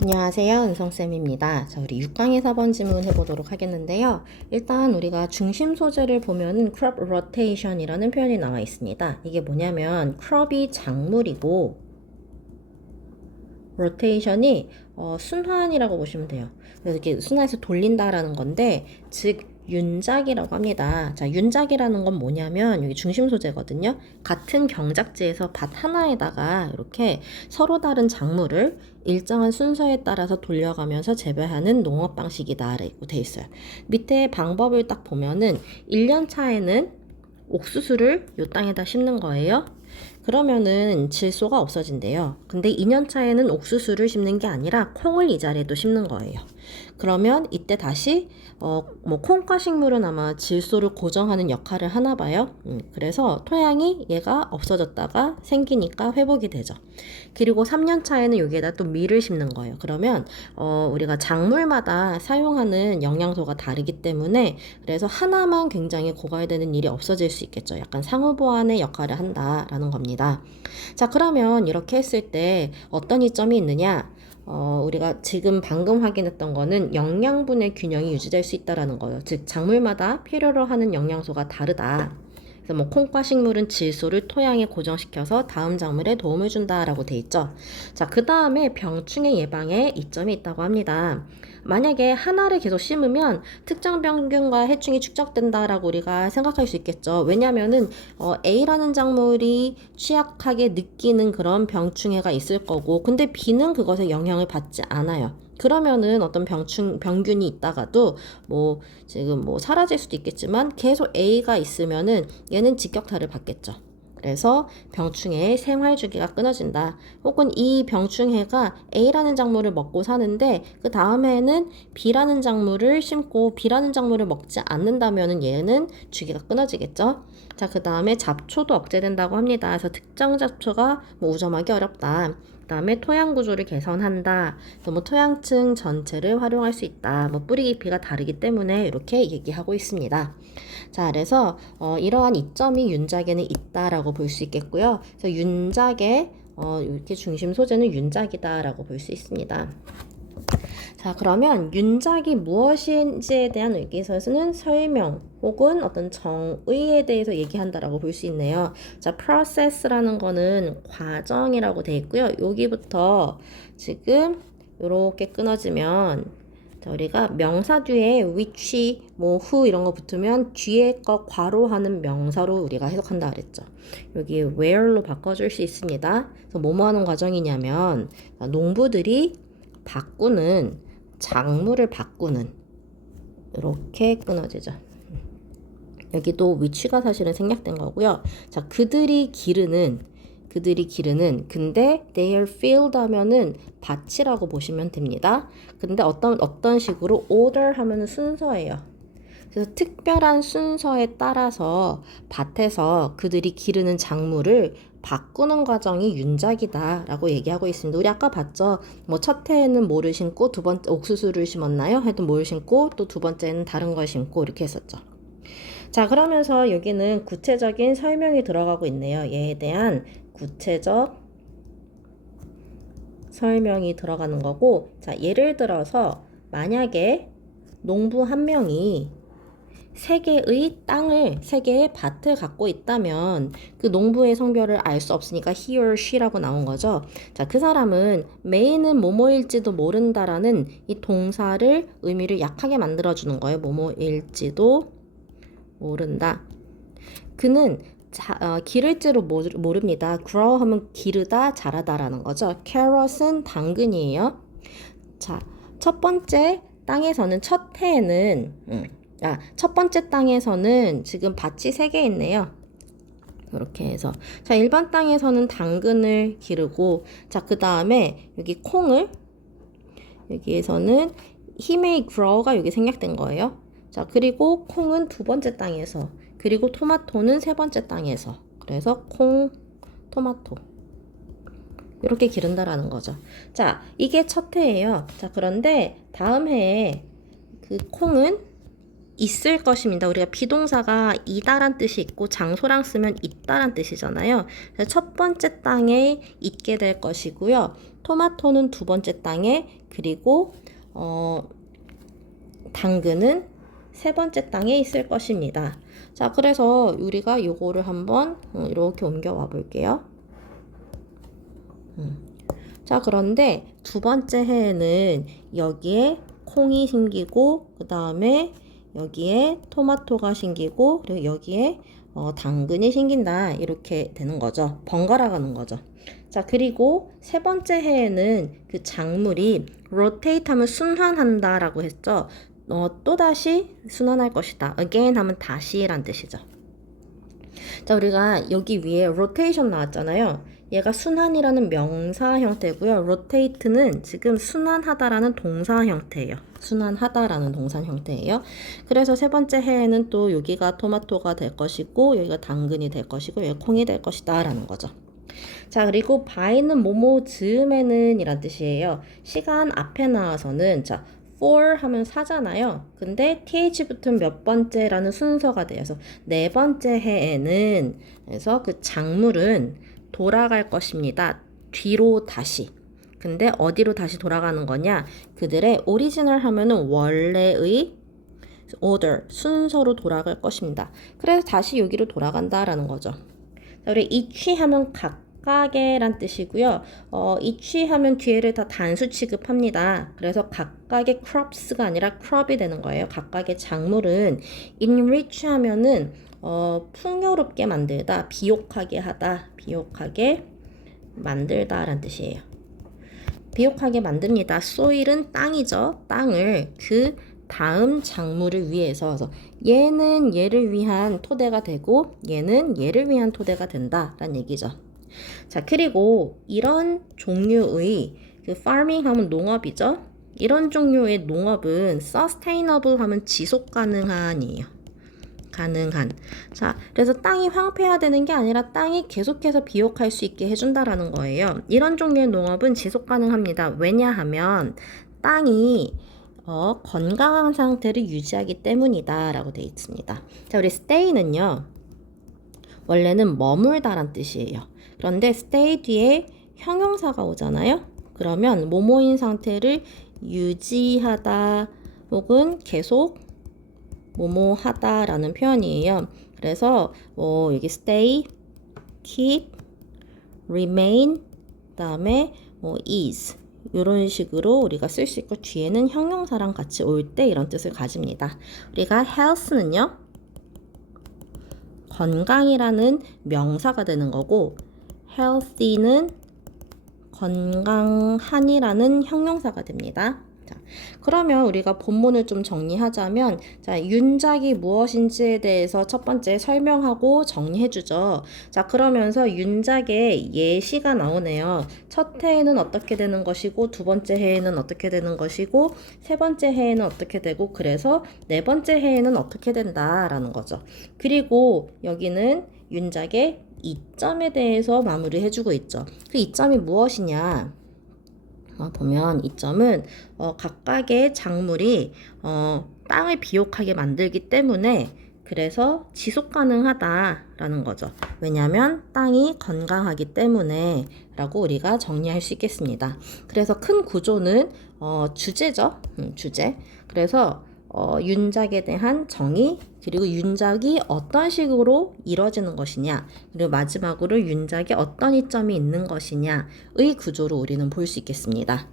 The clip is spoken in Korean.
안녕하세요. 은성쌤입니다. 자, 우리 6강의 4번 질문 해보도록 하겠는데요. 일단 우리가 중심 소재를 보면은 crop rotation이라는 표현이 나와 있습니다. 이게 뭐냐면 crop이 작물이고 rotation이 순환이라고 보시면 돼요. 그래서 이렇게 순환해서 돌린다라는 건데, 즉 윤작이라고 합니다. 자, 윤작이라는 건 뭐냐면 여기 중심 소재거든요. 같은 경작지에서 밭 하나에다가 이렇게 서로 다른 작물을 일정한 순서에 따라서 돌려가면서 재배하는 농업 방식이다라고 돼 있어요. 밑에 방법을 딱 보면은 1년 차에는 옥수수를 이 땅에다 심는 거예요. 그러면은 질소가 없어진대요. 근데 2년 차에는 옥수수를 심는 게 아니라 콩을 이 자리에 또 심는 거예요. 그러면 이때 다시 뭐 콩과 식물은 아마 질소를 고정하는 역할을 하나 봐요. 그래서 토양이 얘가 없어졌다가 생기니까 회복이 되죠. 그리고 3년 차에는 여기에다 또 밀을 심는 거예요. 그러면 우리가 작물마다 사용하는 영양소가 다르기 때문에 그래서 하나만 굉장히 고갈되는 일이 없어질 수 있겠죠. 약간 상호보완의 역할을 한다라는 겁니다. 자, 그러면 이렇게 했을 때 어떤 이점이 있느냐? 우리가 지금 방금 확인했던 거는 영양분의 균형이 유지될 수 있다라는 거예요. 즉, 작물마다 필요로 하는 영양소가 다르다. 그래서 뭐 콩과 식물은 질소를 토양에 고정시켜서 다음 작물에 도움을 준다라고 돼 있죠. 자, 그 다음에 병충해 예방에 이점이 있다고 합니다. 만약에 하나를 계속 심으면 특정 병균과 해충이 축적된다라고 우리가 생각할 수 있겠죠. 왜냐면은 A라는 작물이 취약하게 느끼는 그런 병충해가 있을 거고, 근데 B는 그것에 영향을 받지 않아요. 그러면은 어떤 병균이 있다가도 뭐 지금 뭐 사라질 수도 있겠지만 계속 A가 있으면은 얘는 직격탄을 받겠죠. 그래서 병충해의 생활 주기가 끊어진다. 혹은 이 병충해가 A라는 작물을 먹고 사는데 그 다음에는 B라는 작물을 심고 B라는 작물을 먹지 않는다면은 얘는 주기가 끊어지겠죠. 자, 그 다음에 잡초도 억제된다고 합니다. 그래서 특정 잡초가 뭐 우점하기 어렵다. 그 다음에 토양 구조를 개선한다. 그래서 뭐 토양층 전체를 활용할 수 있다. 뭐 뿌리 깊이가 다르기 때문에 이렇게 얘기하고 있습니다. 자, 그래서 이러한 이점이 윤작에는 있다라고 볼 수 있겠고요. 그래서 윤작의 이렇게 중심 소재는 윤작이다라고 볼 수 있습니다. 자, 그러면 윤작이 무엇인지에 대한 여기서는 설명 혹은 어떤 정의에 대해서 얘기한다라고 볼 수 있네요. 자, process라는 거는 과정이라고 돼 있고요. 여기부터 지금 이렇게 끊어지면 자, 우리가 명사 뒤에 which, 뭐 who 이런 거 붙으면 뒤에 거 괄호하는 명사로 우리가 해석한다 그랬죠. 여기 where로 바꿔줄 수 있습니다. 그래서 뭐뭐 하는 과정이냐면 농부들이 바꾸는 작물을 바꾸는 이렇게 끊어지죠. 여기도 위치가 사실은 생략된 거고요. 자, 그들이 기르는 근데 they are filled 하면은 밭이라고 보시면 됩니다. 근데 어떤 식으로 order 하면은 순서예요. 그래서 특별한 순서에 따라서 밭에서 그들이 기르는 작물을 바꾸는 과정이 윤작이다라고 얘기하고 있습니다. 우리 아까 봤죠? 뭐 첫 해에는 뭐를 심고 두 번째 옥수수를 심었나요? 하여튼 뭘 심고 또 두 번째는 다른 걸 심고 이렇게 했었죠. 자, 그러면서 여기는 구체적인 설명이 들어가고 있네요. 얘에 대한 구체적 설명이 들어가는 거고, 자, 예를 들어서 만약에 농부 한 명이 세 개의 밭을 갖고 있다면 그 농부의 성별을 알 수 없으니까 he or she라고 나온 거죠. 자, 그 사람은 메인은 뭐뭐일지도 모른다라는 이 동사를 의미를 약하게 만들어주는 거예요. 뭐뭐일지도 모른다. 그는 기를지로 모릅니다. grow 하면 기르다, 자라다라는 거죠. carrot은 당근이에요. 자, 첫 번째 땅에서는 첫 해에는 첫 번째 땅에서는 지금 밭이 3개 있네요. 이렇게 해서 자, 일반 땅에서는 당근을 기르고 자, 그 다음에 여기 콩을 여기에서는 he may grow가 여기 생략된 거예요. 자, 그리고 콩은 두 번째 땅에서 그리고 토마토는 세 번째 땅에서 그래서 콩, 토마토 이렇게 기른다라는 거죠. 자, 이게 첫 해예요. 자, 그런데 다음 해에 그 콩은 있을 것입니다. 우리가 비동사가 이다란 뜻이 있고 장소랑 쓰면 있다란 뜻이잖아요. 그래서 첫 번째 땅에 있게 될 것이고요. 토마토는 두 번째 땅에, 그리고 당근은 세 번째 땅에 있을 것입니다. 자, 그래서 우리가 요거를 한번 이렇게 옮겨와 볼게요. 자, 그런데 두 번째 해에는 여기에 콩이 생기고, 그 다음에 여기에 토마토가 생기고, 그리고 여기에 당근이 생긴다. 이렇게 되는 거죠. 번갈아 가는 거죠. 자, 그리고 세 번째 해에는 그 작물이 rotate 하면 순환한다 라고 했죠. 또다시 순환할 것이다. again 하면 다시란 뜻이죠. 자, 우리가 여기 위에 rotation 나왔잖아요. 얘가 순환이라는 명사 형태고요. rotate는 지금 순환하다라는 동사 형태예요. 순환하다라는 동사 형태예요. 그래서 세 번째 해에는 또 여기가 토마토가 될 것이고, 여기가 당근이 될 것이고, 여기가 콩이 될 것이다 라는 거죠. 자, 그리고 by는 뭐뭐 즈음에는 이란 뜻이에요. 시간 앞에 나와서는 자, for 하면 사잖아요. 근데 th 붙은 몇 번째라는 순서가 돼서 네 번째 해에는, 그래서 그 작물은 돌아갈 것입니다. 뒤로 다시. 근데 어디로 다시 돌아가는 거냐? 그들의 오리지널 하면은 원래의 order, 순서로 돌아갈 것입니다. 그래서 다시 여기로 돌아간다라는 거죠. 자, 우리 each 하면 각각의란 뜻이고요. each 하면 뒤에를 다 단수 취급합니다. 그래서 각각의 crops가 아니라 crop이 되는 거예요. 각각의 작물은 enrich 하면은 풍요롭게 만들다, 비옥하게 하다, 비옥하게 만들다 라는 뜻이에요. 비옥하게 만듭니다. soil은 땅이죠. 땅을 그 다음 작물을 위해서, 얘는 얘를 위한 토대가 되고 얘는 얘를 위한 토대가 된다 라는 얘기죠. 자, 그리고 이런 종류의 그 farming 하면 농업이죠. 이런 종류의 농업은 sustainable 하면 지속 가능한이에요. 가능한. 자, 그래서 땅이 황폐화되는 게 아니라 땅이 계속해서 비옥할 수 있게 해준다라는 거예요. 이런 종류의 농업은 지속 가능합니다. 왜냐하면 땅이 건강한 상태를 유지하기 때문이다 라고 되어 있습니다. 자, 우리 stay는요, 원래는 머물다란 뜻이에요. 그런데 stay 뒤에 형용사가 오잖아요. 그러면 뭐뭐인 상태를 유지하다 혹은 계속 뭐뭐 하다라는 표현이에요. 그래서 여기 stay, keep, remain, 그다음에 is 이런 식으로 우리가 쓸 수 있고, 뒤에는 형용사랑 같이 올 때 이런 뜻을 가집니다. 우리가 health는요, 건강이라는 명사가 되는 거고, healthy는 건강한이라는 형용사가 됩니다. 자, 그러면 우리가 본문을 좀 정리하자면, 자, 윤작이 무엇인지에 대해서 첫 번째 설명하고 정리해주죠. 자, 그러면서 윤작의 예시가 나오네요. 첫 해에는 어떻게 되는 것이고, 두 번째 해에는 어떻게 되는 것이고, 세 번째 해에는 어떻게 되고, 그래서 네 번째 해에는 어떻게 된다라는 거죠. 그리고 여기는 윤작의 이점에 대해서 마무리해주고 있죠. 그 이점이 무엇이냐? 보면 이점은 각각의 작물이 땅을 비옥하게 만들기 때문에, 그래서 지속 가능하다라는 거죠. 왜냐하면 땅이 건강하기 때문에 라고 우리가 정리할 수 있겠습니다. 그래서 큰 구조는 주제죠. 주제. 그래서 윤작에 대한 정의, 그리고 윤작이 어떤 식으로 이루어지는 것이냐, 그리고 마지막으로 윤작에 어떤 이점이 있는 것이냐의 구조로 우리는 볼 수 있겠습니다.